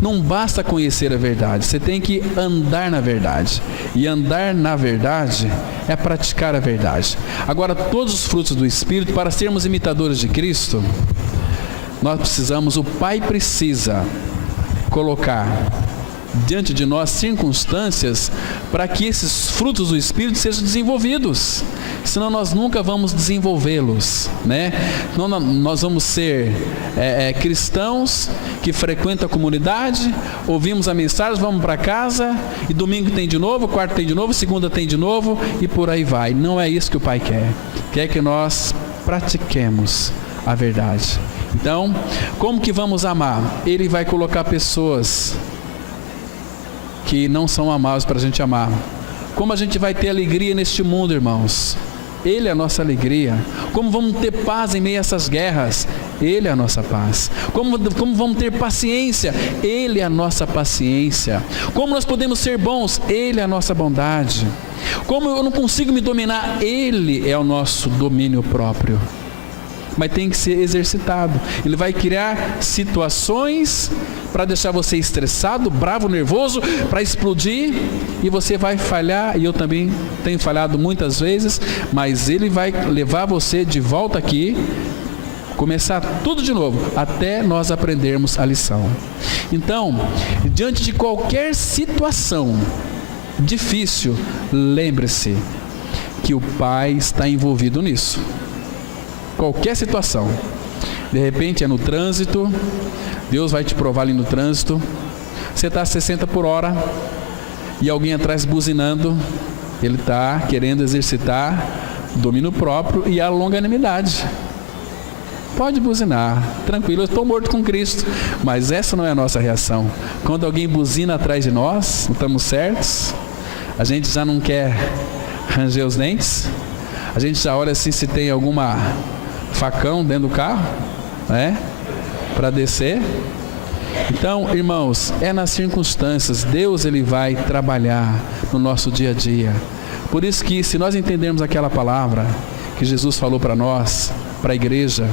Não basta conhecer a verdade, você tem que andar na verdade. E andar na verdade é praticar a verdade. Agora, todos os frutos do Espírito, para sermos imitadores de Cristo, o Pai precisa colocar diante de nós circunstâncias para que esses frutos do Espírito sejam desenvolvidos. Senão nós nunca vamos desenvolvê-los, né? Nós vamos ser cristãos que frequentam a comunidade, ouvimos a mensagem, vamos para casa, e domingo tem de novo, quarta tem de novo, segunda tem de novo, e por aí vai. Não é isso que o Pai quer. Quer que nós pratiquemos a verdade. Então, como que vamos amar? Ele vai colocar pessoas que não são amáveis para a gente amar. Como a gente vai ter alegria neste mundo, irmãos? Ele é a nossa alegria. Como vamos ter paz em meio a essas guerras? Ele é a nossa paz. Como vamos ter paciência? Ele é a nossa paciência. Como nós podemos ser bons? Ele é a nossa bondade. Como eu não consigo me dominar? Ele é o nosso domínio próprio. Mas tem que ser exercitado. Ele vai criar situações para deixar você estressado, bravo, nervoso, para explodir, e você vai falhar, e eu também tenho falhado muitas vezes, mas ele vai levar você de volta aqui, começar tudo de novo, até nós aprendermos a lição. Então, diante de qualquer situação difícil, lembre-se que o Pai está envolvido nisso. Qualquer situação, de repente é no trânsito, Deus vai te provar ali no trânsito, você está a 60 por hora e alguém atrás buzinando, ele está querendo exercitar domínio próprio e a longanimidade. Pode buzinar, tranquilo, eu estou morto com Cristo, mas essa não é a nossa reação. Quando alguém buzina atrás de nós, não estamos certos, a gente já não quer ranger os dentes, a gente já olha assim se tem alguma facão dentro do carro, né, para descer. Então, irmãos, é nas circunstâncias, Deus ele vai trabalhar no nosso dia a dia. Por isso que, se nós entendermos aquela palavra que Jesus falou para nós, para a igreja: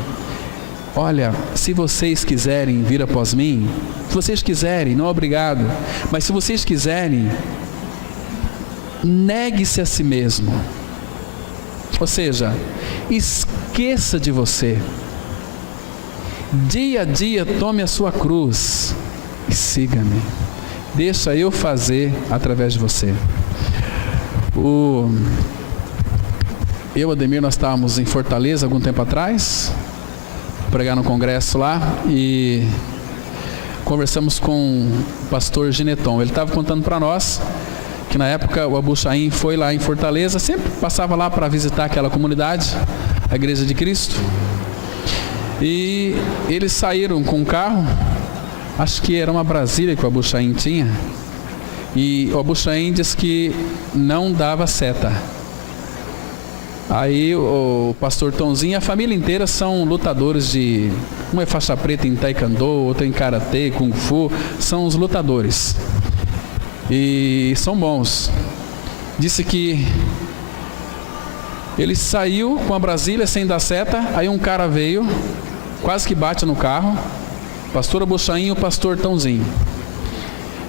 olha, se vocês quiserem vir após mim, se vocês quiserem, não é obrigado, mas se vocês quiserem, negue-se a si mesmo. Ou seja, esqueça de você. Dia a dia tome a sua cruz e siga-me. Deixa eu fazer através de você. Eu e o Ademir, nós estávamos em Fortaleza algum tempo atrás, pregar no congresso lá, e conversamos com o pastor Gineton. Ele estava contando para nós que na época o Abu Chaim foi lá em Fortaleza, sempre passava lá para visitar aquela comunidade, a Igreja de Cristo, e eles saíram com um carro, acho que era uma Brasília que o Abu Chaim tinha, e o Abu Chaim disse que não dava seta. Aí o pastor Tonzinho e a família inteira são lutadores de... um é faixa preta em taekwondo, outro em karatê, kung fu, são os lutadores. E são bons. Disse que ele saiu com a Brasília sem dar seta, aí um cara veio quase que bate no carro, pastor Abuchaim e o pastor Tãozinho.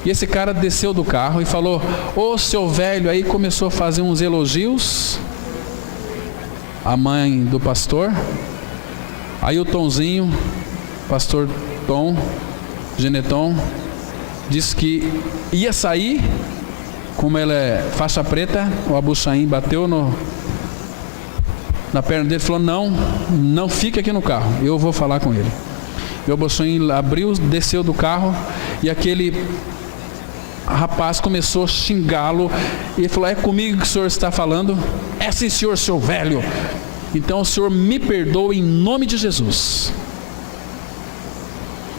E esse cara desceu do carro e falou: ô seu velho, aí começou a fazer uns elogios à mãe do pastor. Aí o Tãozinho, pastor Tom, Geneton, disse que ia sair, como ele é faixa preta, o Abuchaim bateu na perna dele e falou: não fique aqui no carro, eu vou falar com ele. E o Abuchaim abriu, desceu do carro e aquele rapaz começou a xingá-lo e ele falou: é comigo que o senhor está falando? É sim, senhor, seu velho. Então o senhor me perdoa em nome de Jesus.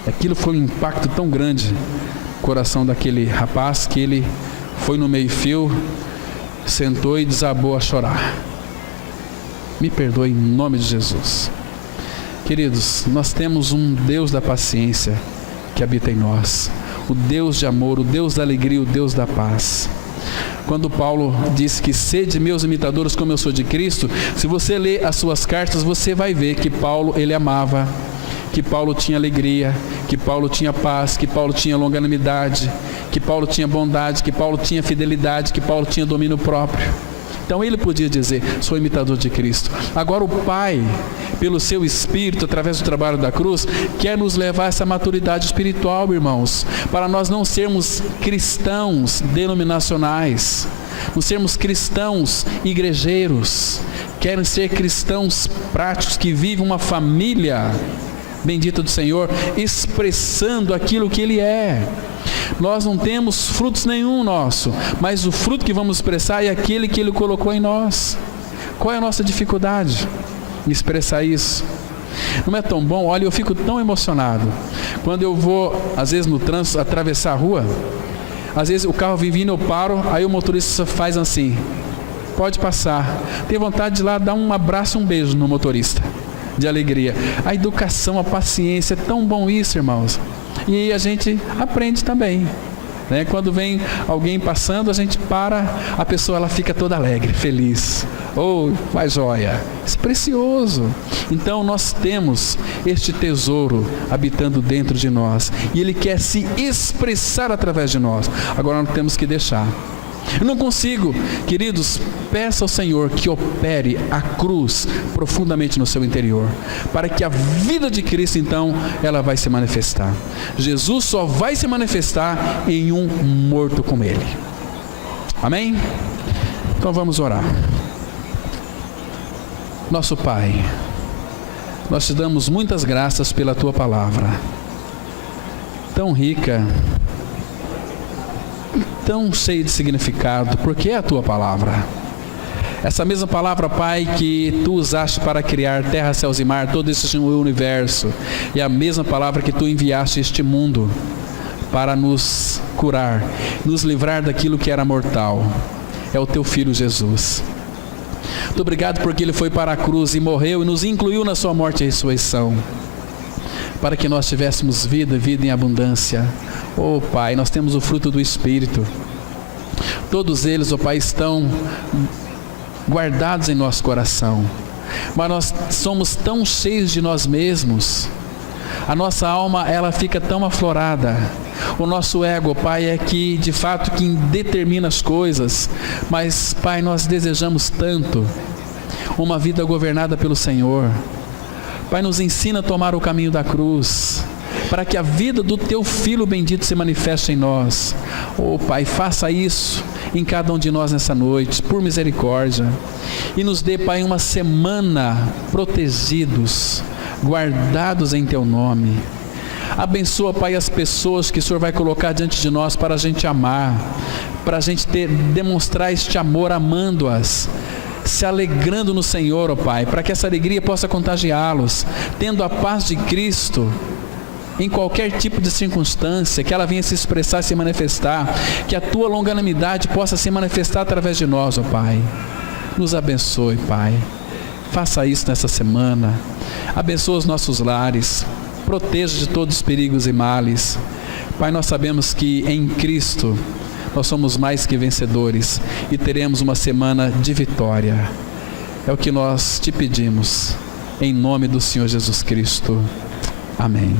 Aquilo foi um impacto tão grande no coração daquele rapaz que ele foi no meio-fio, sentou e desabou a chorar. Me perdoe em nome de Jesus. Queridos, nós temos um Deus da paciência que habita em nós, o Deus de amor, o Deus da alegria, o Deus da paz. Quando Paulo diz que sede meus imitadores como eu sou de Cristo, se você ler as suas cartas, você vai ver que Paulo, ele amava, que Paulo tinha alegria, que Paulo tinha paz, que Paulo tinha longanimidade, que Paulo tinha bondade, que Paulo tinha fidelidade, que Paulo tinha domínio próprio. Então ele podia dizer: sou imitador de Cristo. Agora o Pai, pelo seu Espírito, através do trabalho da cruz, quer nos levar a essa maturidade espiritual, irmãos, para nós não sermos cristãos denominacionais, não sermos cristãos igrejeiros, querem ser cristãos práticos, que vivem uma família bendita do Senhor, expressando aquilo que Ele é. Nós não temos frutos nenhum nosso, mas o fruto que vamos expressar é aquele que Ele colocou em nós. Qual é a nossa dificuldade em expressar isso? Não é tão bom? Olha, eu fico tão emocionado quando eu vou, às vezes no trânsito, atravessar a rua. Às vezes o carro vem vindo, eu paro, aí o motorista faz assim: pode passar. Tenho vontade de ir lá dar um abraço e um beijo no motorista, de alegria. A educação, a paciência, é tão bom isso, irmãos. E a gente aprende também, né? Quando vem alguém passando, a gente para, a pessoa ela fica toda alegre, feliz. Faz joia. Isso é precioso. Então nós temos este tesouro habitando dentro de nós, e Ele quer se expressar através de nós. Agora nós temos que deixar. Eu não consigo, queridos, peça ao Senhor que opere a cruz profundamente no seu interior, para que a vida de Cristo, então, ela vai se manifestar. Jesus só vai se manifestar em um morto com Ele. Amém? Então vamos orar. Nosso Pai, nós te damos muitas graças pela Tua palavra, tão rica, tão cheio de significado, porque é a Tua palavra. Essa mesma palavra, Pai, que Tu usaste para criar terra, céus e mar, todo esse universo, e a mesma palavra que Tu enviaste a este mundo para nos curar, nos livrar daquilo que era mortal, é o Teu Filho Jesus. Muito obrigado porque Ele foi para a cruz e morreu e nos incluiu na Sua morte e ressurreição, para que nós tivéssemos vida, vida em abundância. Pai, nós temos o fruto do Espírito. Todos eles, Pai, estão guardados em nosso coração. Mas nós somos tão cheios de nós mesmos. A nossa alma, ela fica tão aflorada. O nosso ego, Pai, é que, de fato, quem determina as coisas. Mas, Pai, nós desejamos tanto uma vida governada pelo Senhor. Pai, nos ensina a tomar o caminho da cruz, para que a vida do Teu Filho bendito se manifeste em nós. Pai, faça isso em cada um de nós nessa noite, por misericórdia. E nos dê, Pai, uma semana protegidos, guardados em Teu nome. Abençoa, Pai, as pessoas que o Senhor vai colocar diante de nós para a gente amar, para a gente demonstrar este amor amando-as, se alegrando no Senhor, Pai, para que essa alegria possa contagiá-los, tendo a paz de Cristo em qualquer tipo de circunstância, que ela venha se expressar, se manifestar, que a Tua longanimidade possa se manifestar através de nós, Pai. Nos abençoe, Pai. Faça isso nessa semana. Abençoa os nossos lares, proteja de todos os perigos e males. Pai, nós sabemos que em Cristo nós somos mais que vencedores e teremos uma semana de vitória. É o que nós te pedimos, em nome do Senhor Jesus Cristo. Amém.